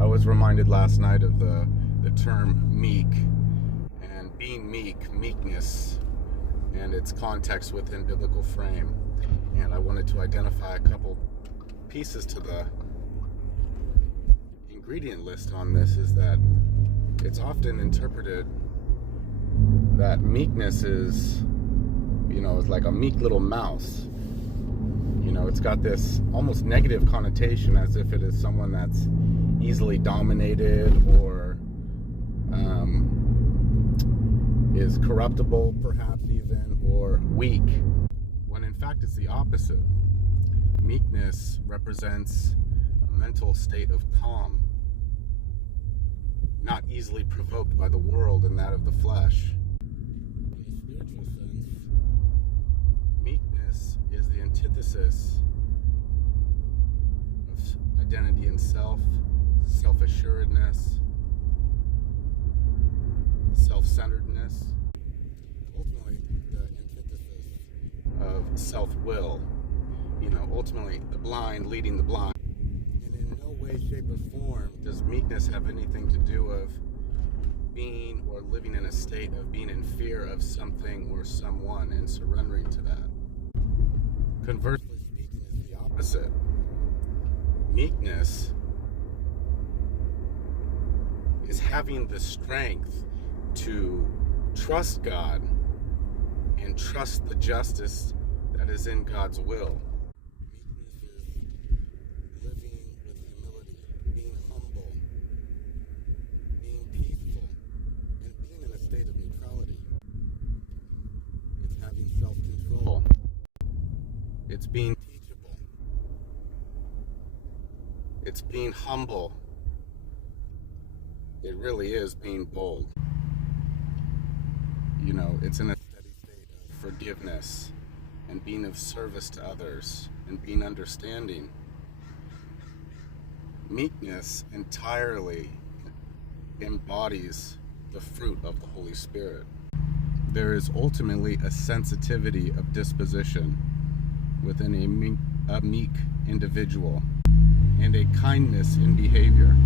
I was reminded last night of the term meek, and being meek, meekness, and its context within biblical frame. And I wanted to identify a couple pieces to the ingredient list on this. Is that it's often interpreted that meekness is, is like a meek little mouse. It's got this almost negative connotation, as if it is someone that's easily dominated or is corruptible, perhaps even, or weak, when in fact it's the opposite. Meekness represents a mental state of calm, not easily provoked by the world and that of the flesh. In a spiritual sense, meekness is the antithesis of identity in self, self-assuredness, self-centeredness, ultimately the antithesis of self-will. Ultimately the blind leading the blind. And in no way, shape, or form does meekness have anything to do of being or living in a state of being in fear of something or someone and surrendering to that. Conversely speaking, is the opposite. Meekness is having the strength to trust God and trust the justice that is in God's will. Meekness is living with humility, being humble, being peaceful, and being in a state of neutrality. It's having self-control. It's being teachable. It's being humble. It really is being bold. It's in a steady state of forgiveness and being of service to others and being understanding. Meekness entirely embodies the fruit of the Holy Spirit. There is ultimately a sensitivity of disposition within a meek individual and a kindness in behavior.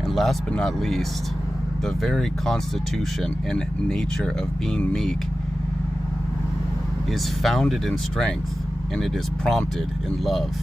And last but not least, the very constitution and nature of being meek is founded in strength, and it is prompted in love.